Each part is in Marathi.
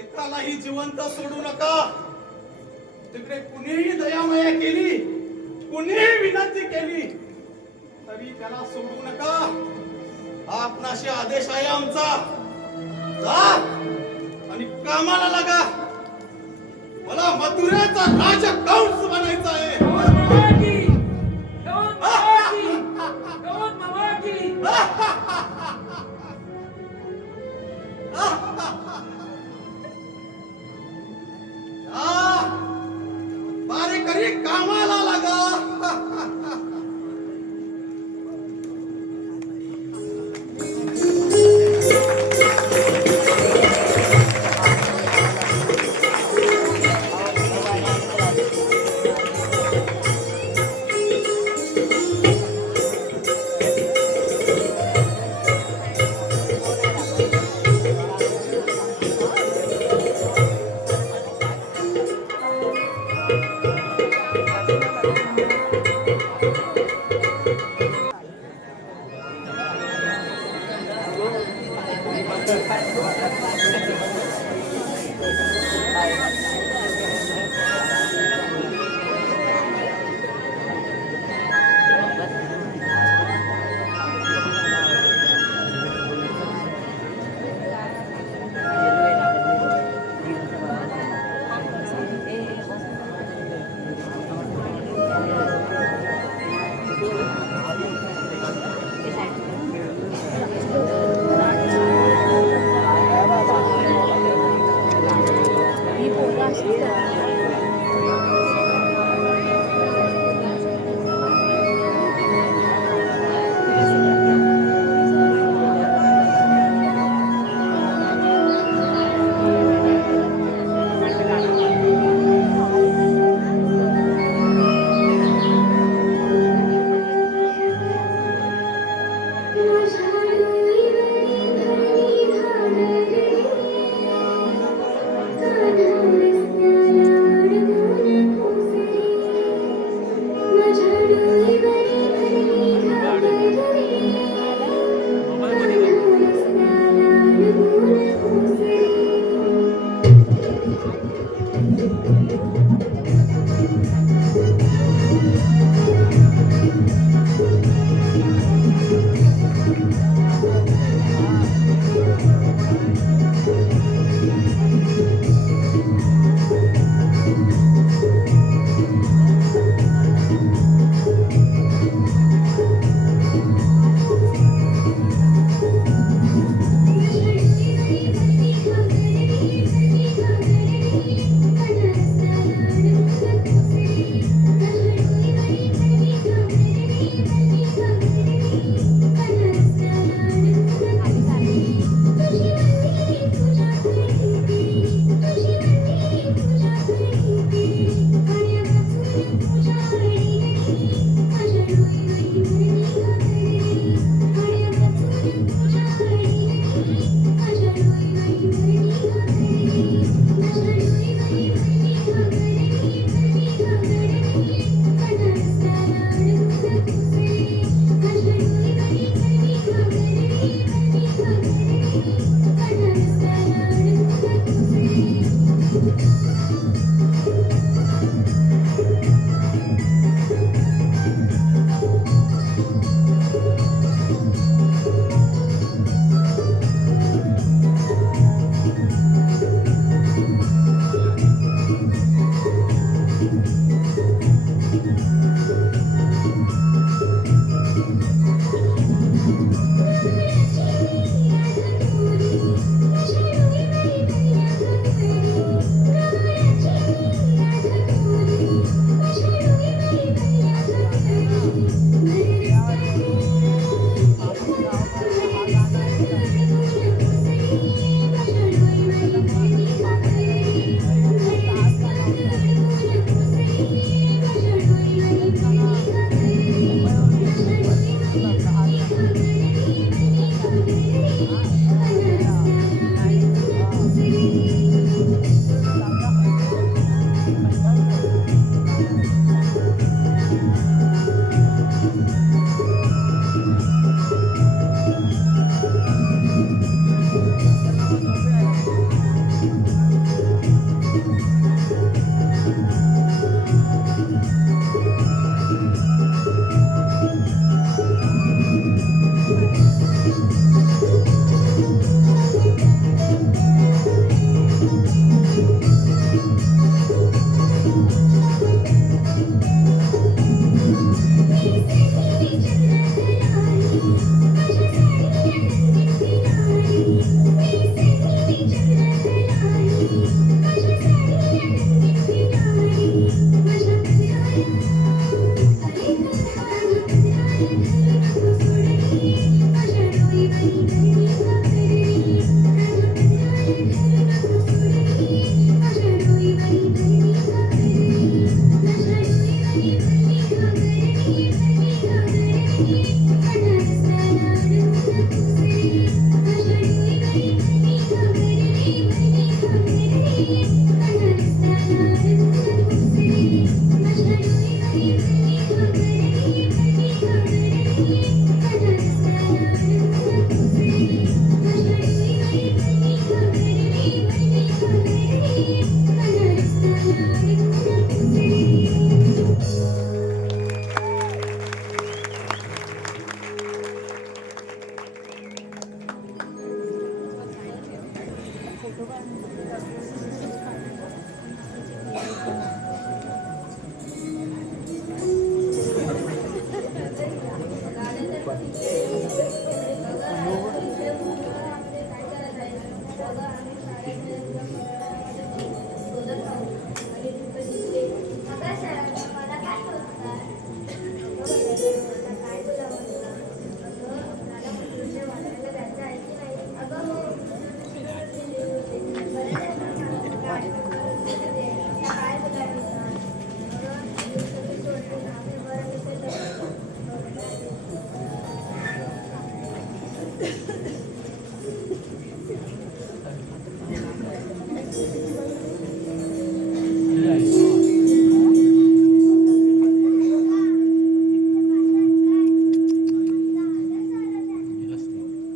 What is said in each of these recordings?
एकालाही जिवंत सोडू नका. तिकडे कुणीही दयामया केली, कुणीही विनंती केली तरी त्याला सोडू नका. हा आपणाशी आदेश आहे आमचा. जा आणि कामाला लागा. मला मथुरेचा राजकंस बनायचा आहे. बारीकरी कामाला लागा.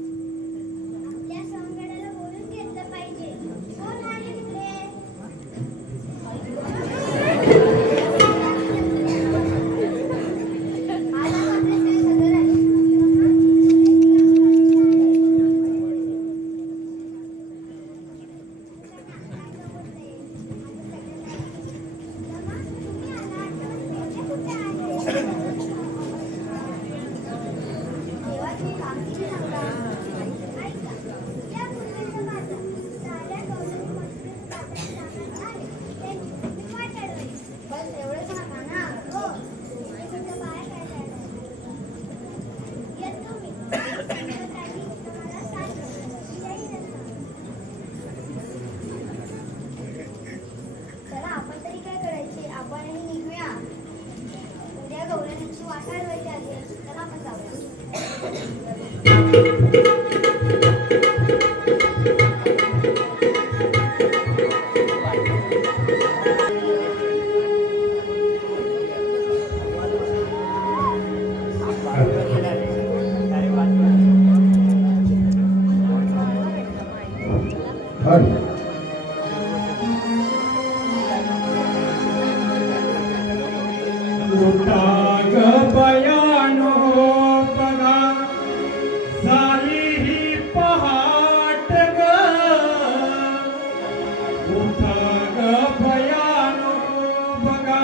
आपल्या सवंगड्याला बोलून घेतलं पाहिजे. कोण आहे तिकडे? आज आपले सगळे सदर आले. देवाची कामगिरी सांगा. ऐका, या पूर्वीच्या बाजार साऱ्या गौरवी मंदिर ताब्यात जाणार आहे. त्यांची मी वाट अडवली. बस एवढं सांगा ना. हो, तुम्ही तुमच्या बाया काय करणार? येतो मी. त्यासाठी तुम्हाला साथ देतो. जय रत्ना. चला आपण तरी काय करायचे? आपणही निघूया. उद्या गौऱ्यांची वाट अडवायची आहे. चला आपण जाऊया. उठा ग बयानो बघा झाली ही पहाट ग. उठा ग बयानो बघा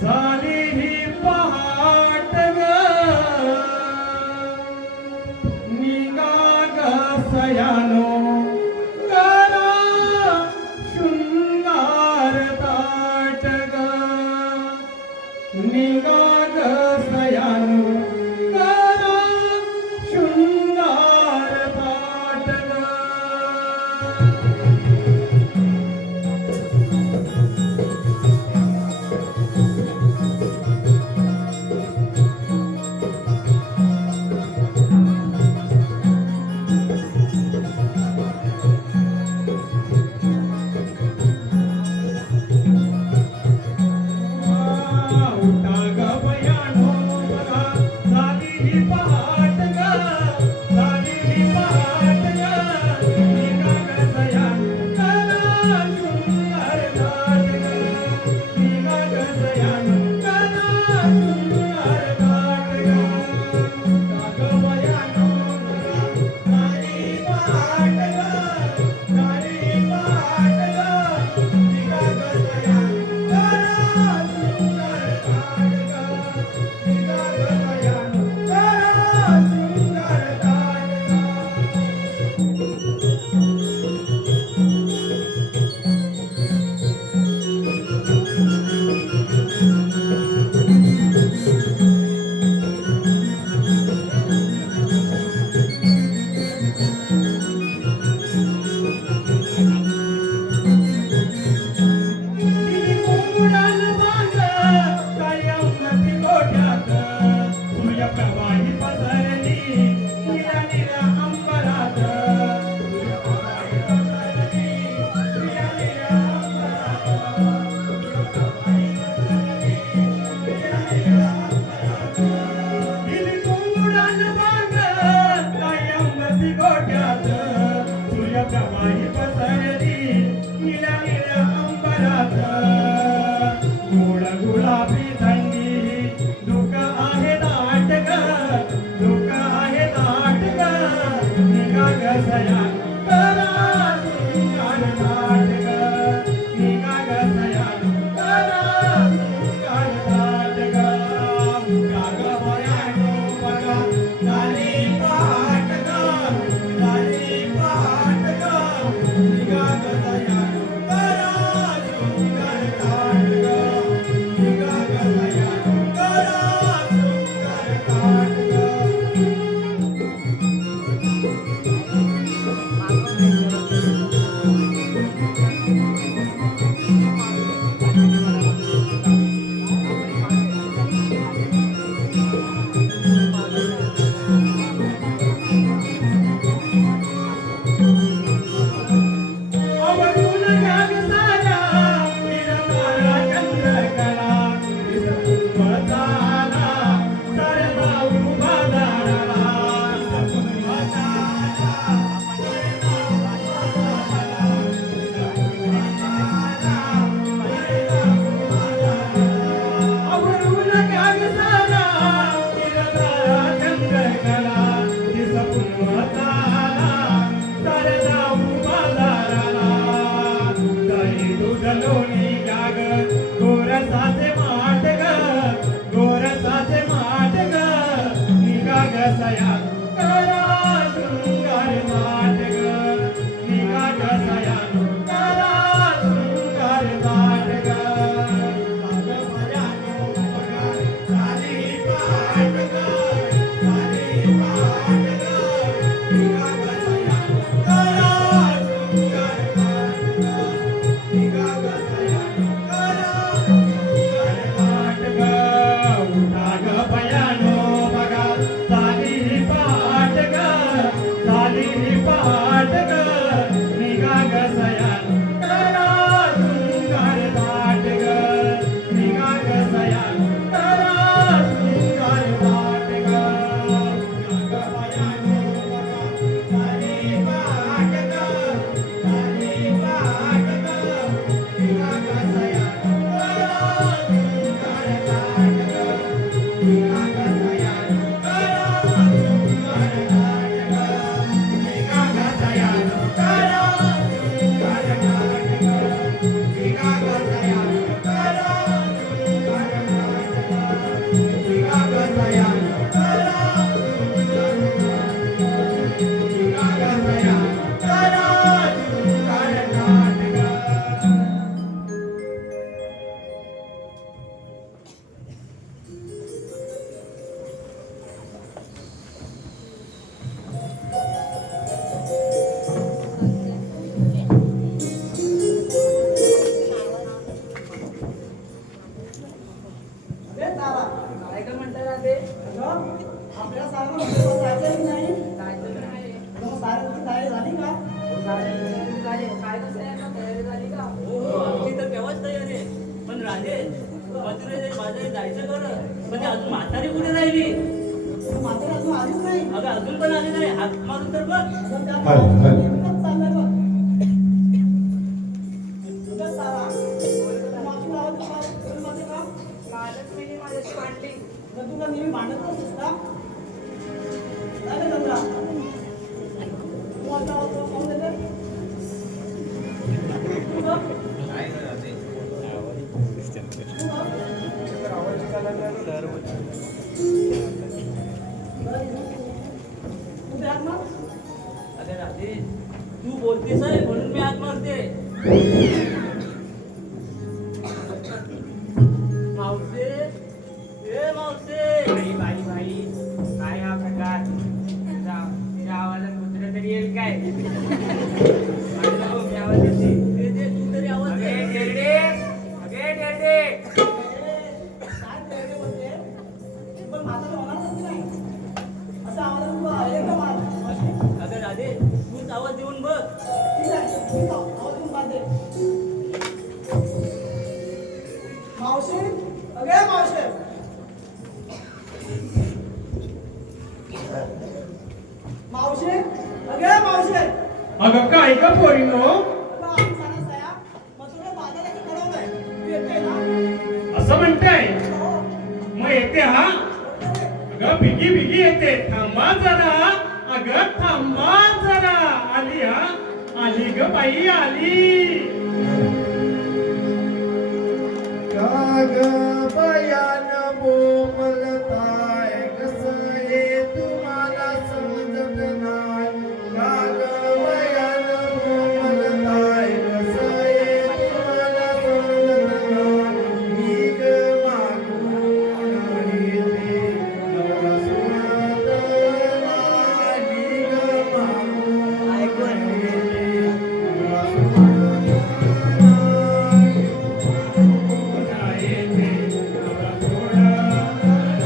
झाली ही पहाट ग. निघा ग सयानो करा शृंगार ताट ग. निघा ग डोंगरात गोड गुलाबी थंडी धुक आहे दाट ग धुक आहे दाट ग निघा ग सया करा शृंगार दाट ग निघा ग सया करा शृंगार दाट ग मुगा ग भयानो बघा झाली पाट ग झाली पाट ग निघा ग सया करा शृंगार दाट ग निघा ग सया करा शृंगार दाट ग आवडून घ्या ग साऱ्या निरमाळा चंद्रकला विसंपताला सरदा उभा झाला आवडून घ्या ग साऱ्या निरमाळा चंद्रकला विसंपताला सरदा उभा झाला दही दूध लोणी गाग गोरसाचे माट ग गोरसाचे माट ग निघा ग सया करा शृंगार माट ग निघा ग सया करा शृंगार माट ग साग भयानो बघा झाली पाट ग झाली पाट ग निघा ग सया करा शृंगार माट ग निघा ग सया करा शृंगार माट ग उठा ग भयानो बघा झाली पाट ग झाली पाट ग निघा ग सया करा शृंगार माट ग निघा ग सया करा शृंगार माट ग उठा ग भयानो बघा झाली पाट ग झाली पाट ग निघा ग सया करा शृंगार माट ग निघा ग सया करा शृंगार माट ग निघा ग सया करा शृंगार माट ग निघा ग सया करा शृंगार माट ग निघा ग सया करा शृंगार माट ग निघा ग सया करा शृंगार माट ग काय का म्हणता ते आपल्या साहेबांना जायचं की नाही जायचं तर आहे. मग साहेबांची तयारी झाली का काय कसं आहे ना तयारी झाली का हो, आमची तर केव्हाच तयारी आहे. पण राजे मथुरेच्या बाजारात जायचं खरं पण ती अजून म्हातारी कुठे राहिली मात्र अजून आलीच नाही अगं अजून पण आली नाही हात मारून तर बघ अजून त्या हल, हल. इकडंच चाललंय बघ. इकडंच चाला. मावशी गावात का? कोण मावशी का? महालक्ष्मीने माझ्याशी भांडली मग तुला नेहमी भांडत असतेस का? नाही रे चंद्रा. तू आता पाहून देते? तू बघ. तू बघ. तू बॅग मार. अगं राजे तू बोलतेस आहे म्हणून मी हात मारते मावसे ए मावसे बाई काय हा प्रकार तिच्या आवाजात कुत्रे तरी येईल काय माझ्या भाऊ, मी आवाज येते ते तू तरी आवाज अगे दे. ढेरडे अगे ढेरडे काय तेरडे बोलते? पण म्हातारं होणारच नाही. असं आवाजात तू आहे का मार? अगं राजे तूच आवाज देऊन बघ ठीक आहे, मी जाऊ. आवाज देऊन पाहते. मावशी, अगे मावशी. मावशी, अगे मावशी. अगं काय का पोरीनो तुला आम्ही सांगत आहे, मग तुला बाजारात असं म्हणताय हो. मग येते हा अगं बिगी बिगी येते थांबा जरा अगं थांबा जरा आली हा आली ग बाई आली काग बयान बोमलताय कसं हे तुम्हाला समजत नाही काग बयान बोमलताय कसं हे तुम्हाला समजत नाही मी ग मागून येते नवरा सोडत नाही मी ग मागून येते नवरा सोडत नाही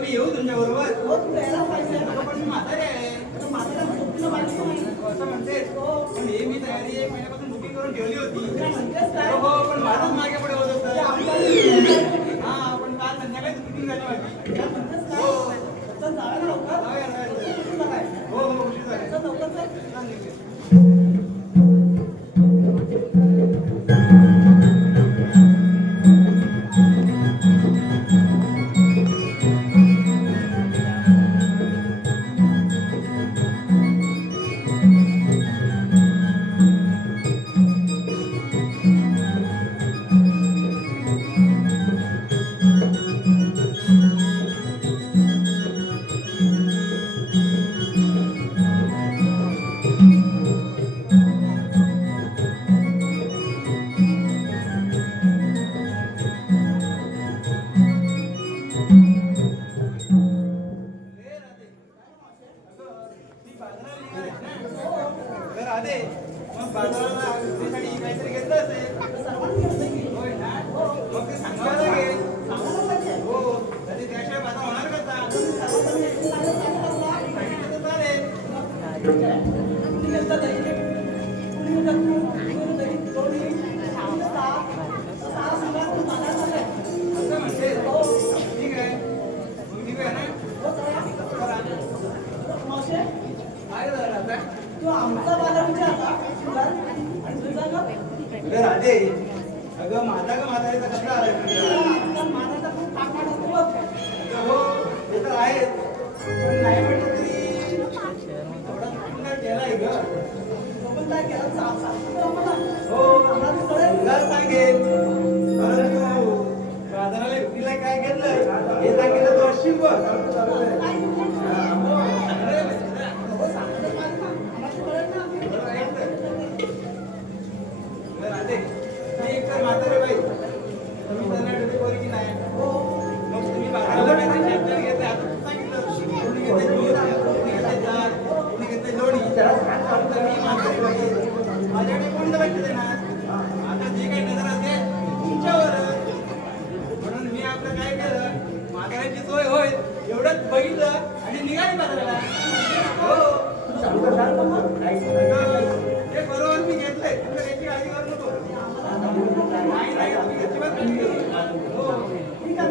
मी येऊ तुमच्या बरोबर हो तू यायला पाहिजे पण मी म्हातारे आहे म्हाताऱ्या सुट्टीला पाहिजे असं म्हणतेस पण हे मी तयारी 1 महिन्यापासून बुकिंग करून ठेवली होती हो पण माझंच मागे पुढे होत होतं झाली माझी. हो. जाऊया ना. हो हो उशीर झाला. चल निघूया. तर आधे मग बाजाराला विक्रीसाठी काहीतरी घेतलं असेल. होय ना? मग ते सांगायला लागेल. हो. तर ते त्याशिवाय बाजार होणार कसा? सांगितलं तर चालेल. असं म्हणते. ठीक आहे. मग निघूया ना? काय झालं आता? अगं राधे, अगं माझा का म्हातारीचा कपडा आलाय तुझ्या? हो ते तर आहेच, पण नाही म्हटलं तरी थोडा कुठून केलाय ग. हो तुला सांगेल, परंतु बाजाराला विक्रीला काय घेतलंय हे सांगितलं तो अशी राधे मी एक तर म्हातारे बाई, तुम्ही त्यांना डिलिव्हरी की नाही. मग तुम्ही बाजाराला काहीतरी चॅप्टर घेतले. आता तू सांगितलं कोणी घेते दूध, कोणी घेते दाल, कोणी घेते लोणी. तर मी म्हातारी बाई, माझ्याकडे कोणतं लक्ष देणार? आता जे काही नजर असेल तुमच्यावरच. म्हणून मी आपलं काय केलं, म्हाताऱ्याची सोय होईल एवढंच बघितलं आणि निघाली बाजाराला. हो हे बरोबर मी घेतलंय, तुला याची काळजी करू नको. नाही नाही तुम्ही अजिबात काळजी करू नका. हो हो ठीक आहे.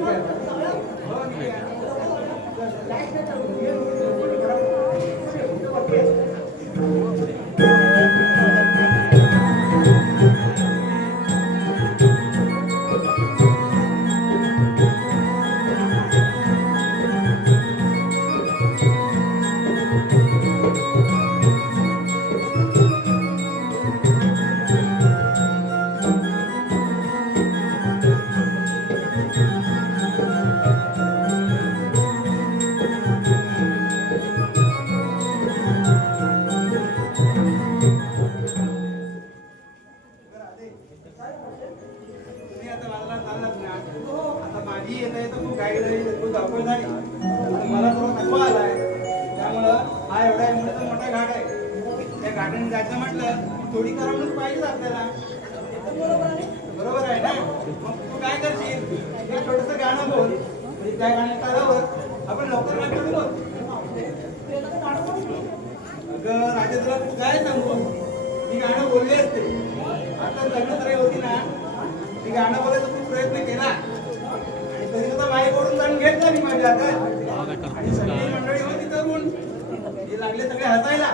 तुम्ही आता बाजारात चाललात ना, आता माझी येता येतं खूप घाई झाली, खूप धावपळ झाली. मला थोडा थकवा आलाय, त्यामुळं हा एवढा एवढा मोठा घाट आहे. त्या घाटाने जायचं म्हटलं थोडी करमणूक पाहिजे आपल्याला. बरोबर आहे ना? मग तू काय करशील, एक छोटंसं गाणं बोल, म्हणजे त्या गाण्यात आल्यावर आपण लवकर नाटक बोल. अगं राजे तुला तू काय सांगू, ती गाणं बोलली असते. आता लग्न तरी होती ना, ती गाणं बोलायचा खूप प्रयत्न केला आणि तरी सुद्धा बाई ओढून जाऊन घेतला मी माझ्या हातात. आणि सगळी मंडळी होती तरुण, ते लागले सगळे हसायला.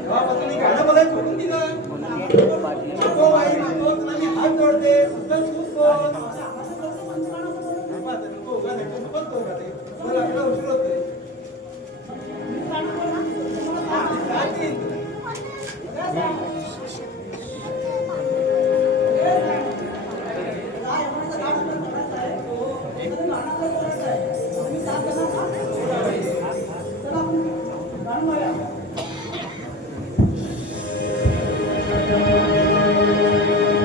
तेव्हापासून मी गाणं बोलायला सोडून दिलं. नको बाई नको, तुला मी हात जोडते, सुद्धा तूच बोल. नको उगा नको, नकोच बोल का ते. चल आपल्याला उशीर होतोय. Thank you.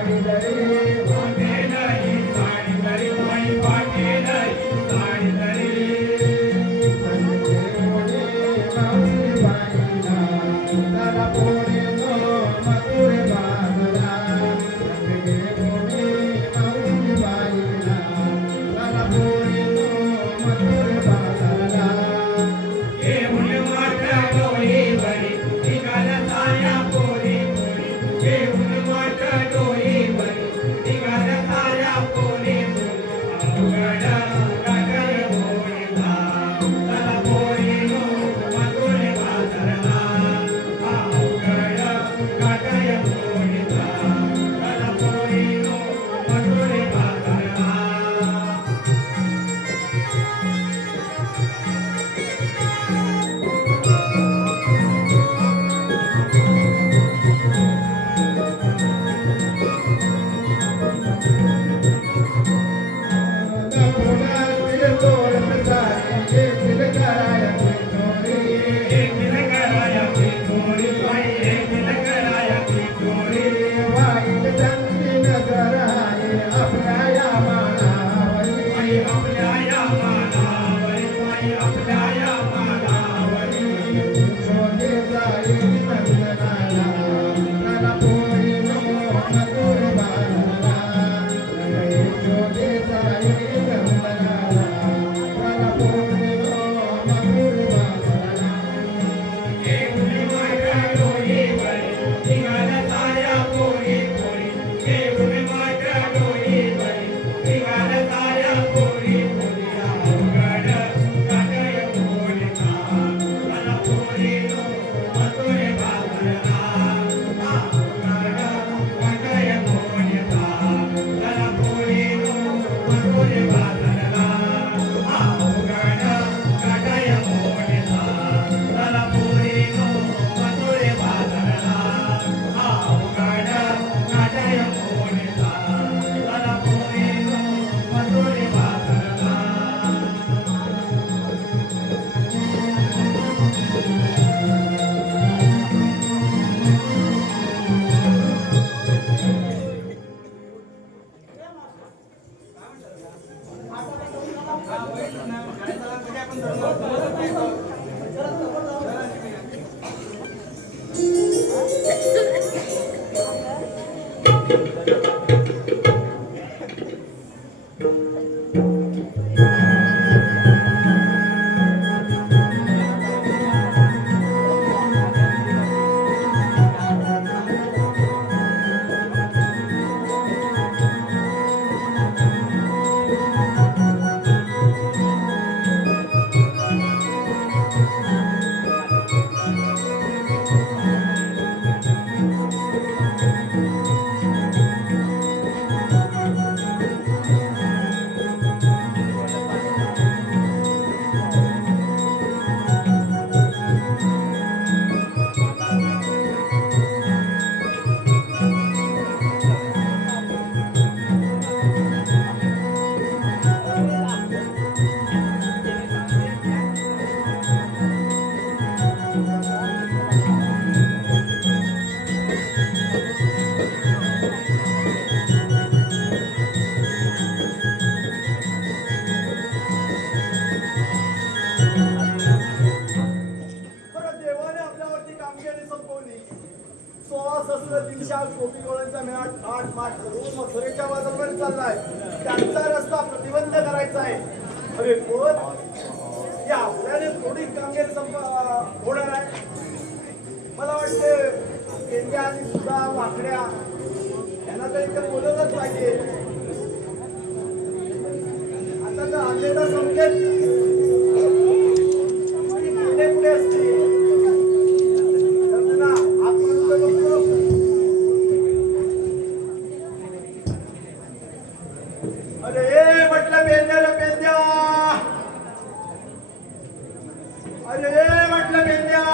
साडी दरी वाटेल ही साडी दरी बाई वाटेल ही साडी दरी माऊली बाईला त्याला पोरे नो मधुर बाजला माऊली बाईला त्याला पोरे नो मधुर बाजला घेऊन वाटा डोळी भरी निघाला साऱ्या पोरी पोरी घेऊन वाटा डोळी भरी निघाला साऱ्या पोरी पोरी अवघड गाठय भोळीला चला पोरीनो मधुर बाजारला अवघड गाठय भोळीला चला पोरीनो मधुर बाजारला एक कराया की चोरी बाई एक कराया की चोरी बाई आपल्या या मानावरी बाई आपल्या या मानावरी घेऊन वाटा डोळी भरी निघाला साऱ्या पोरी पोरी घेऊन वाटा डोळी भरी निघाला साऱ्या पोरी पोरी अवघड गाठय भोळीला चला पोरीनो मधुर बाजारला अवघड गाठय भोळीला चला पोरीनो मधुर बाजारला अवघड गाठय भोळीला चला पोरीनो मधुर बाजारला अवघड गाठय भोळीला चला पोरीनो मधुर बाजारला खरं देवाने आपल्यावरती कामगिरी संपवली 16 गोपीगोळांचा मेळा आठ माठ करून मथुरेच्या बाजाराकडे चाललाय त्यांचा रस्ता प्रतिबंध करायचा आहे अरे पण या आपल्याने थोडी कामगिरी होणार आहे मला वाटते केंद्या आणि सुद्धा वाकड्या यांना तर इथे बोलवलंच पाहिजे आता तर आणलेला संकेत पुढे असतील ना आपण बघतो अरे म्हटलं पेंद्या रे पेंद्या अरे म्हटलं पेंद्या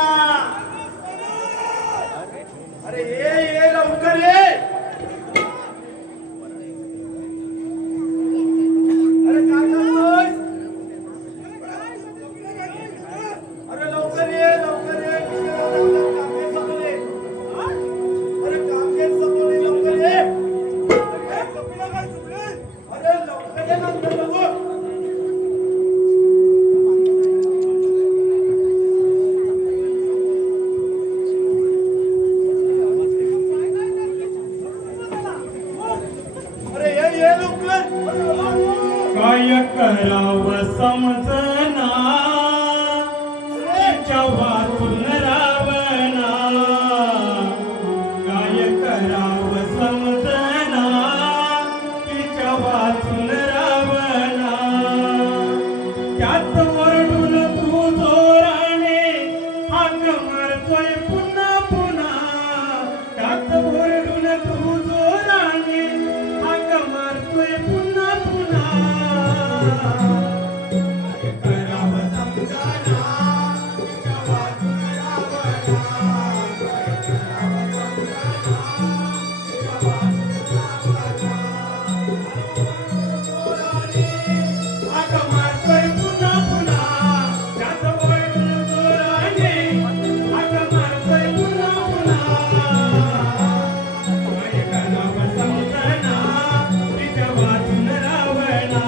अरे ये लवकर ये अरे काय करतोय अरे लवकर ये कामगिरी संपवली लवकर ये नंतर बघू. अरे ये लवकर. काय करावं समजना तिच्या वाचून रावणा काय करावं समजना तिच्या वाचून रावणा त्यात ओरडून तू जोराने हाक मारतोय पुन्हा पुन्हा त्यात ओरडून तू जोराने हाक मारतोय पुन्हा पुन्हा करावं समजना तिच्या वाचून रावणा काय करावं समजना तिच्या वाचून हाक मारतोय पुन्हा पुन्हा त्यात ओरडून जोराने हाक मारतोय पुन्हा पुन्हा काय करावं समजना तिच्या वाचून रावणा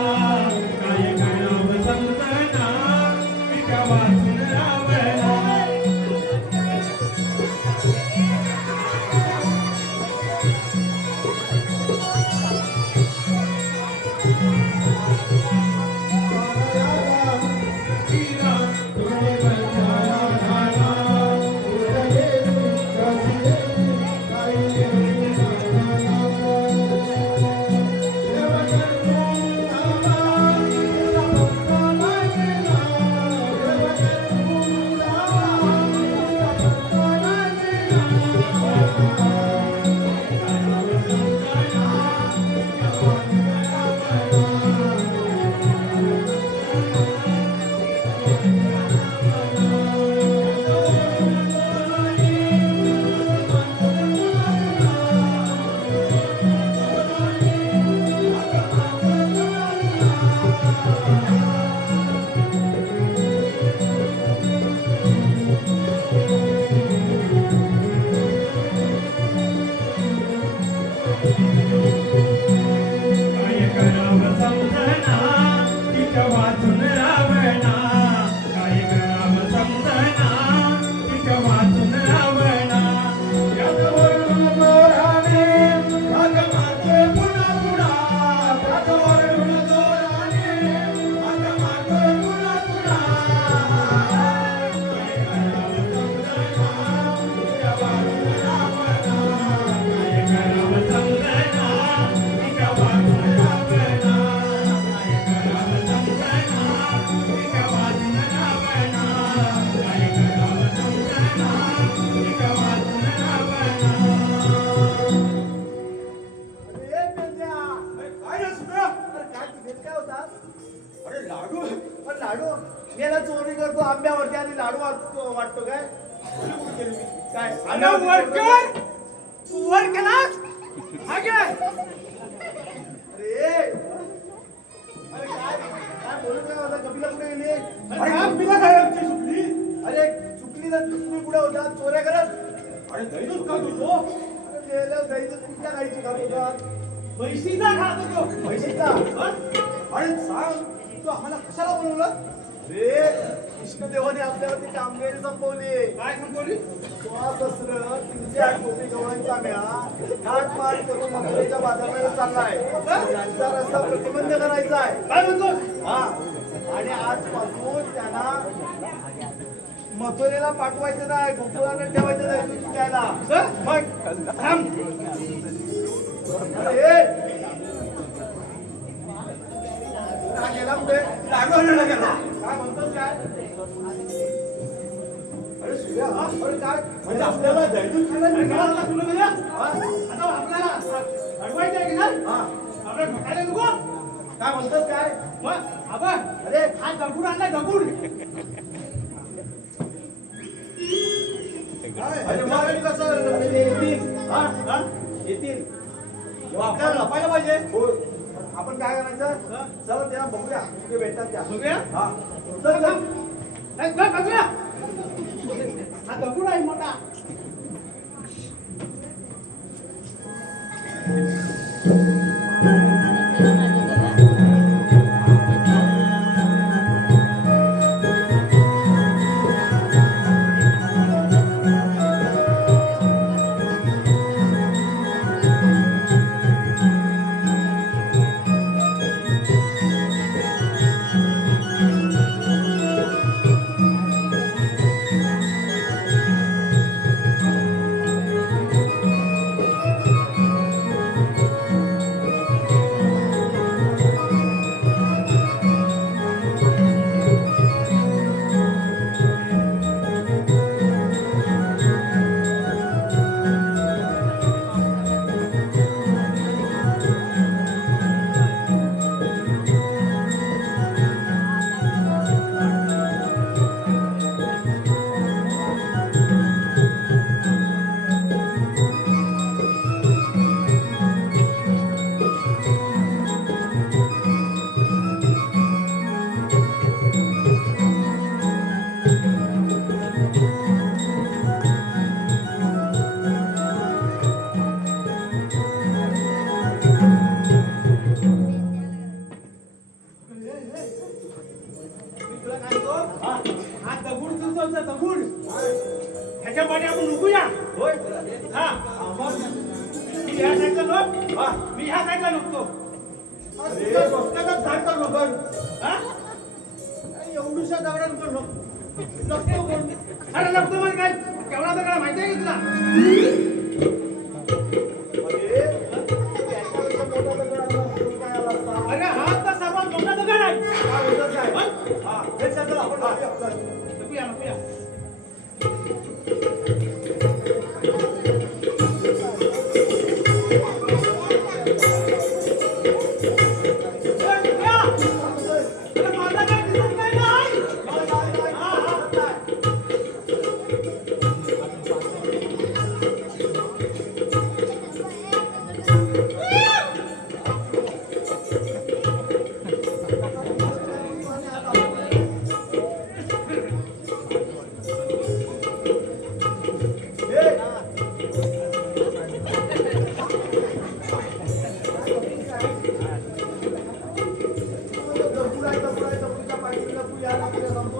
काय करावं समजना तिच्या वाचून रावणा काय करावं समजना तिच्या वाचून रावणा काय करावं समजना तिच्या वाचून रावणा यात ओरडून जोराने हाक मारतोय पुन्हा पुन्हा त्यात ओरडून जोराने हाक मारतोय पुन्हा पुन्हा काय करावं समजना तिच्या वाचून रावणा काय करावं समजना तिच्या वाचून रावणा काय करावं समजना तिच्या वाचून रावणा काय करावं समजना तिच्या वाचून रावणा अरे पेंद्या. अरे काय रे सुद्धा. अरे काय तू घेत काय होतास. अरे लाडू. पण लाडू मेला चोरी करतो आंब्यावरती आणि लाडू वाटतो काय. चोरी कुठे केली मी? काय अरे वर्कर तू वर केलास हा घे. अरे अरे काय बोलत काय होता. कपिला कुठे गेली. अरे हा पिला काय आमची सुटली. अरे चुकली तर तुम्ही कुठे होता चोऱ्या करत. अरे दैनच का तुझो अरे गेल्या जायचं कुठल्या गायची खात होता. म्हैशीचा खात होतो. म्हैशीचा. अरे सांग तू आम्हाला कशाला बोलवलं. रे कृष्णदेवाने आपल्यावरती कामगिरी संपवली. काय संपवली. 308 कोटी गव्हांचा मेळा थाटमाट करून मथुरेच्या बाजाराला चाललाय. त्यांचा रस्ता प्रतिबंध करायचा आहे. काय म्हणतो. हा आणि आजपासून त्यांना मथुरेला पाठवायचं नाही गोकुळाकडे ठेवायचं नाही. तू शिकायला मग थांब. अरे हा गेला कुठे. लाडू आणायला गेला. काय म्हणतोस काय. अरे सूर्या अरे काय म्हणजे आपल्याला दैनच खायला मिळालं का तुला म्हणजे? आता आपल्याला अडवायचं आहे की नाही. हा आपल्याला ठोकायला नको. काय म्हणतोस काय. मग आबा अरे हा दगड आणला दगड. अरे मग कसं येतील. हा हा येतील. आपल्याला लपायला पाहिजे. हो आपण काय करायचं. चला त्या बघूया कुठे भेटतात त्या. बघूया. हा चल चल. नाही बघ बघूया. हा दगड आहे मोठा. सांगतो अरे, तुझ्या डोक्यातच घाट करू नको हा? एवढूशा दगडात पण लपतो कोण? अरे लपतो म्हणजे काय केवढा दगड माहिती आहे की तुला अरे, त्याच्यापेक्षा मोठा दगड आला असता, काय आला असता? अरे हा तर सर्वात मोठा दगड आहे काय होतं साहेब? हा, हे चला, आपण जाऊया, चल. लपूया लपूया अरे माझा काय दिसत नाही काय? हा, हा.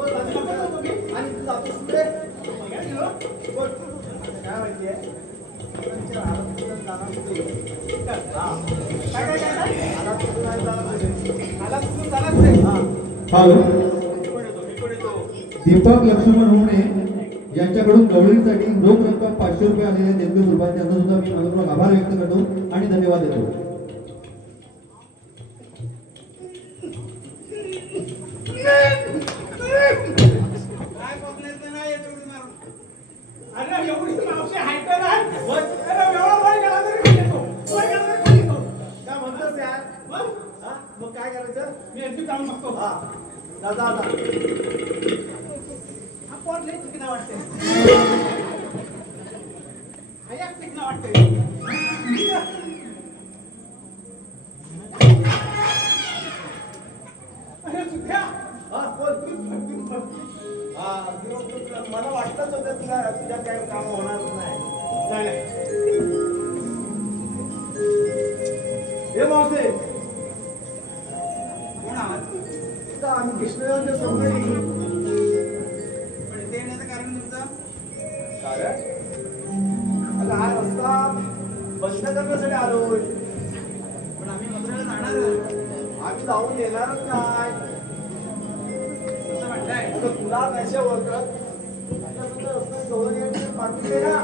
आणि तू जातोस कुठे? बोल. काय माहितीये? हॅलो दीपक लक्ष्मण होणे यांच्याकडून गवळीसाठी रोख रक्कम 500 रुपये आलेले देणगी स्वरूपात त्यांचा सुद्धा मी मनपूर्वक आभार व्यक्त करतो आणि धन्यवाद देतो. काय बघण्याचं नाही येत एवढी मारून. अरे एवढी मावशी आहे का नाही? अरे एवढा वर गेला तरी खाली येतो. वर गेला तरी खाली येतो. काय म्हणतोस यार? मग हा? मग काय करायचं? मी एकटी जाऊन बघतो. हा, जा. हा पोट लई चिकना वाटते. हा एक चिकना वाटते. अरे सुद्धा हा, बोल. हा, मला वाटलंच होतं तुझ्या काही काम होणार नाही. हे मावसे, कोण आहात? इथं आम्ही कृष्णरावच्या सोबती. पण इथे येण्याचं कारण तुमचं? कारण अगं हा रस्ता बंद करण्यासाठी आलोय. पण आम्ही मथुरेला जाणार आहोत. आम्ही जाऊन येणारच नाही. असं म्हणताय. अगं तुला नशा ओळखत पाठवले ना.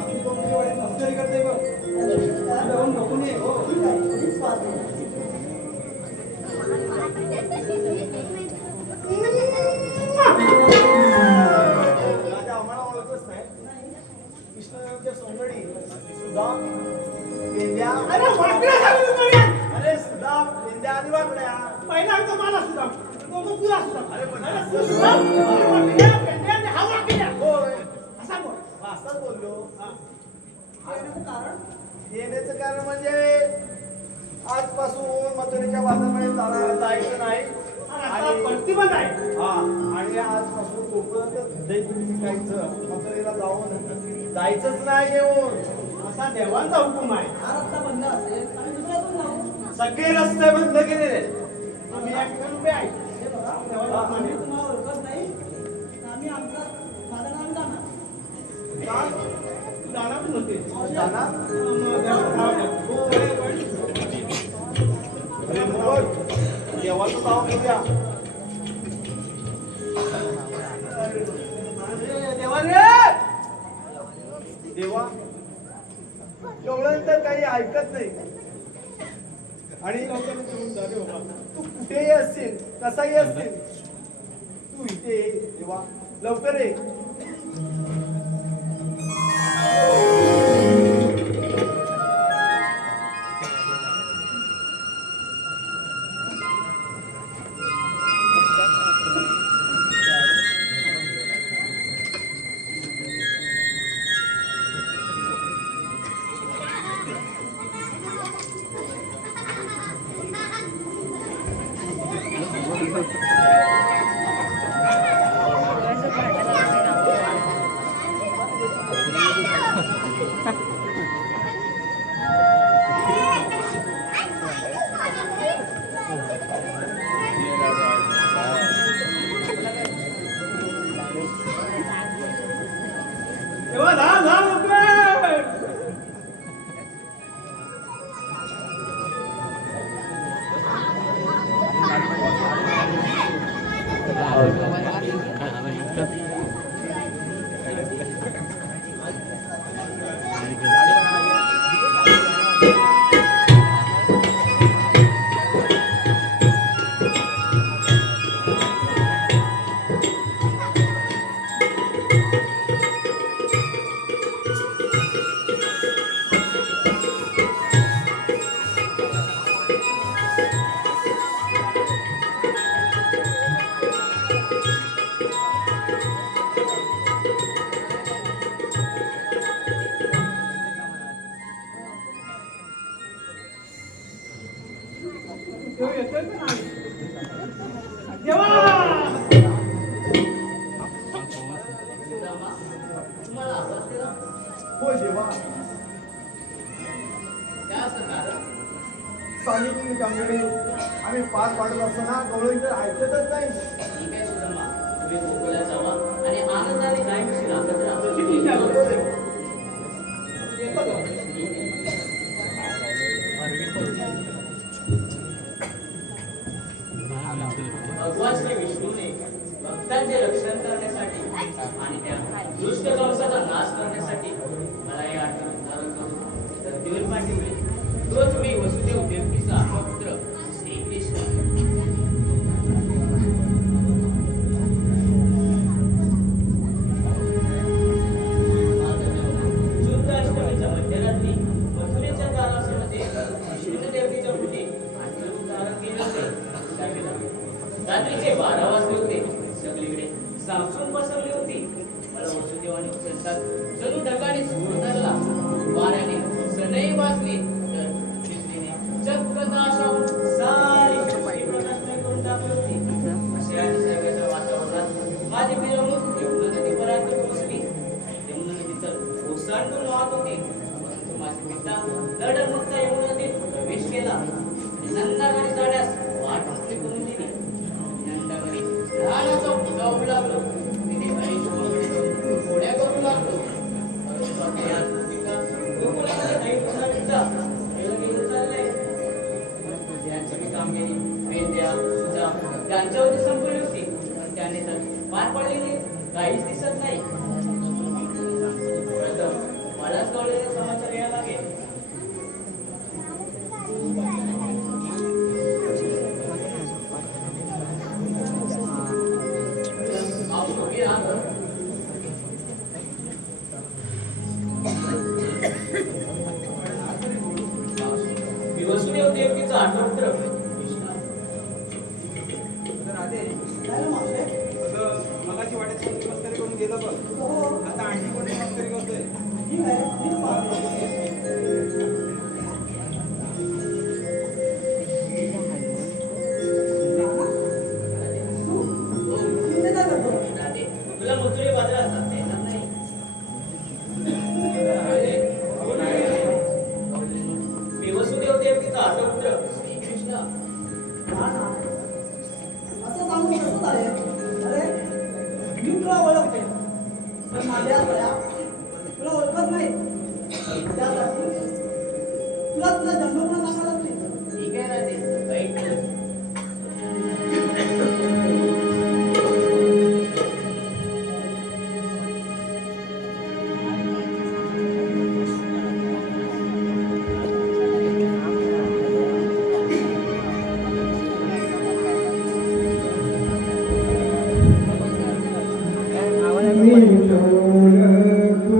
आपली कंपनी वाईट मस्करी करते बघ. जाऊन बघून ये. हो. राजा आम्हाला ओळखच नाही. कृष्णरावच्या सोंगडी सुद्धा पेंड्या. अरे वाटलं सांगू तुम्हाला. अरे सुद्धा पेंड्या आणि वाकड्या. पहिला आमचा मला सुद्धा तो मग तुला सुद्धा अरे पण तू सुद्धा मी वाटल्या, पेंड्या आणि हा वाटल्या. होय, असा बोल. असंच बोललो. हा. येण्याचं कारण म्हणजे आजपासून मथुरेच्या बाजारामध्ये जायचं नाही. आता प्रतिबंध आहे. हा, आणि आजपासून कोकणात दही विकायचं. मथुरेला जाऊन जायचंच नाही घेऊन. असा देवांचा हुकूम आहे. सगळे रस्ते बंद केलेले. आम्ही एक ठिकाणी उभे आहे. देवाला मान्य. का? तू जाणार तू म्हणते. जाणार? मग देवाला धावायचं. अरे बोल, देवाचं नाव घेऊया. देवा एवढं तर काही ऐकत नाही. आणि तू कुठेही असशील, कसाही असशील, तू इथे ये देवा, लवकर ये. तो येतोय का नाही? देवा! तुम्हाला आवाज दिला हो जेव्हा काय असं कारण सांगितलेली कामगिरी आम्ही पार पाडत असताना गवळी तर ऐकतच नाही. ठीक आहे सुधर्मा, तुम्ही गोकुळात जावा आणि आनंदाने गायीशी राखत राहा. ठीक आहे. येतो का? भगवान श्री विष्णूने भक्तांचे रक्षण करण्यासाठी आणि त्या दुष्ट कंसाचा नाश करण्यासाठी मला या आठवण धरतीवर पाठवले. तोच मी वसुदेव देवकीचा पुत्र श्रीकृष्ण. शुद्ध अष्टमीच्या मध्यरात्री मथुरेच्या दारामध्ये विष्णुदेवकीच्या मुली आठवण धारण केले होते. त्यावेळेला रात्रीचे 12 वाजले होते. सगळीकडे सामसूम पसरली होती. मला वसुदेवाने उचलतात जणू ढगाने सूर धरला. वाऱ्याने सनई वाजली तर बिजलीने चक्क नाशावून सारी सृष्टी प्रकाशमय करून टाकली होती. अशा निसर्गाच्या वातावरणात माझी मिरवणूक यमुना नदीपर्यंत पोहोचली. यमुना नदी तर ओसांडून वाहत होती. परंतु माझे पिता लढमुक्त यमुना नदीत प्रवेश केला आणि नंदाकडे जाण्यास वाट मोकळी करून दिली. नंदाकडे लहानाचा मुलगा उभा लागलो. तिने हरीशकडे घोड्या करू लागलो. परंतु आता या पिता गोकुळामध्ये काही पुन्हा पिता घेऊन चालले. त्यांची मी कामगिरी वेद्या सुद्धा त्यांच्यावरती संपली होती. पण त्याने तर पार पडलेले काहीच दिसत नाही. प्रथम मलाच कळलेला समाचार यायला लागेल. मी वसुदेव देवकीचा आठवत्र कृष्ण. तर राधे, अगं, मगाची वाटेत कोणती मस्करी करून गेलं बघ. आता आणखी कोणी मस्करी करतोय. राधे, तुला मथुरे बाजारात जाता येणार नाही. मी वसुदेव देवकीचा आठवत्र श्रीकृष्ण. असं सांगून कसं झालंय? अरे मी तुला ओळखते पण माझ्या सगळ्या तुला ओळखत नाही. त्यासाठी तुला तुझा जन्म पण सांगायलाच नाही. ठीक आहे राधे, वाईट नाही. गुण घेव तू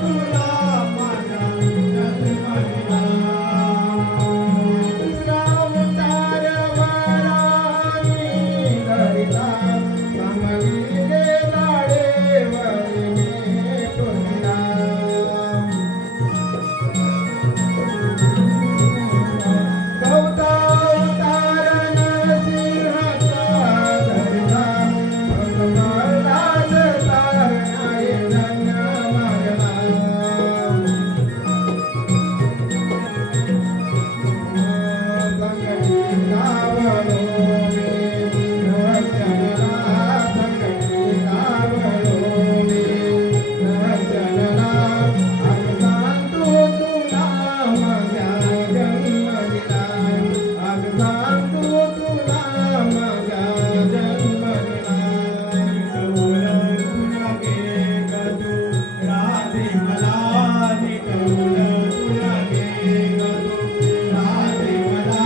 तुला माझ्या जन्मदिना. दुसरा अवतार वरानी धरिला, कमलिले लाडेवरी मी तुझ्या. चौथा अवतार नरसिंहाचा धरिला, भगवानाच तारणारे धन्य मागला. संकटी लावलो मी दर्शनला, संकटी लावलो मी दर्शनला. आज सांगतो तुला माझ्या जन्मदिना, आज सांगतो तुला माझ्या जन्मदिना. निटवलं तुला गे गजू राधे मला, निटवलं तुला गे गजू राधे मला.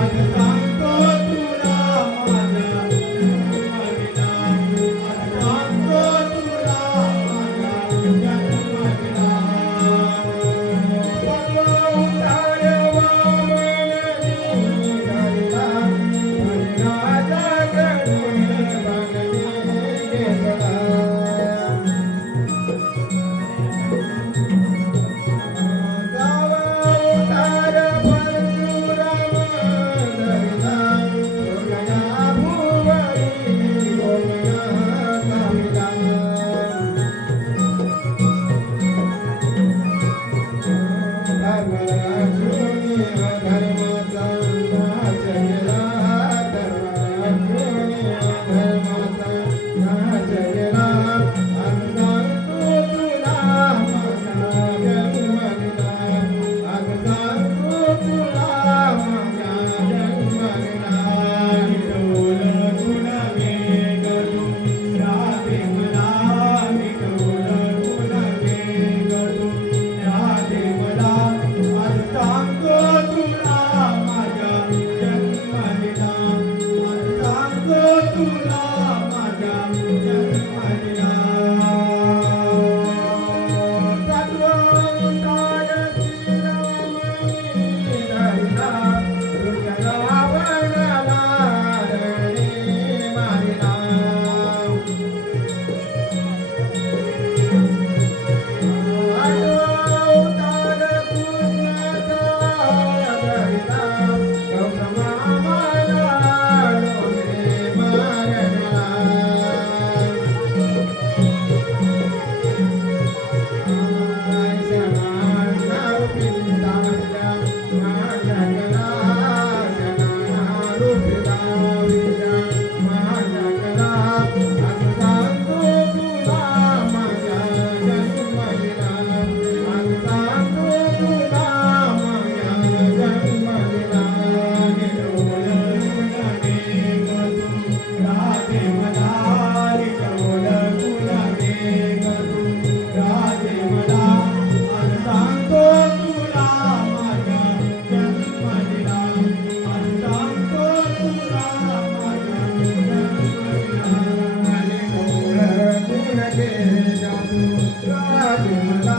आज सांगतो तुला माझ्या जन्मदिना, आज सांगतो तुला माझ्या जन्मदिना. अवतार वामनी धरिला, भजनाच्याकडून भक्ती घेतला. अवतार परशुराम धरिला, गोगया भुवरी गोगया गाविला. धर्माशून्य धर्माचा नाश केला, धर्माशून्य धर्माचा नाश केला. आज सांगतो तुला माझ्या जन्मदिना, आज सांगतो तुला माझ्या जन्मदिना. निटवलं तुला गे गजू राधे मला, निटवलं तुला गे गजू राधे मला. आज सांगतो तुला माझ्या जन्मदिना, आज सांगतो तुला माझ्या जन्मदिना. सातवा अवतार श्रीरामनी धरिला, दुष्ट रावणाला रणी मारिला. अवतार कृष्णाचा धरिला, गौतमाला डोंगरे मारला. राधे मला, निटवलं तुला गे गजू राधे मला. आज सांगतो तुला माझ्या जन्मदिना, आज सांगतो तुला माझ्या जन्मदिना. निटवलं तुला गे गजू राधे मला,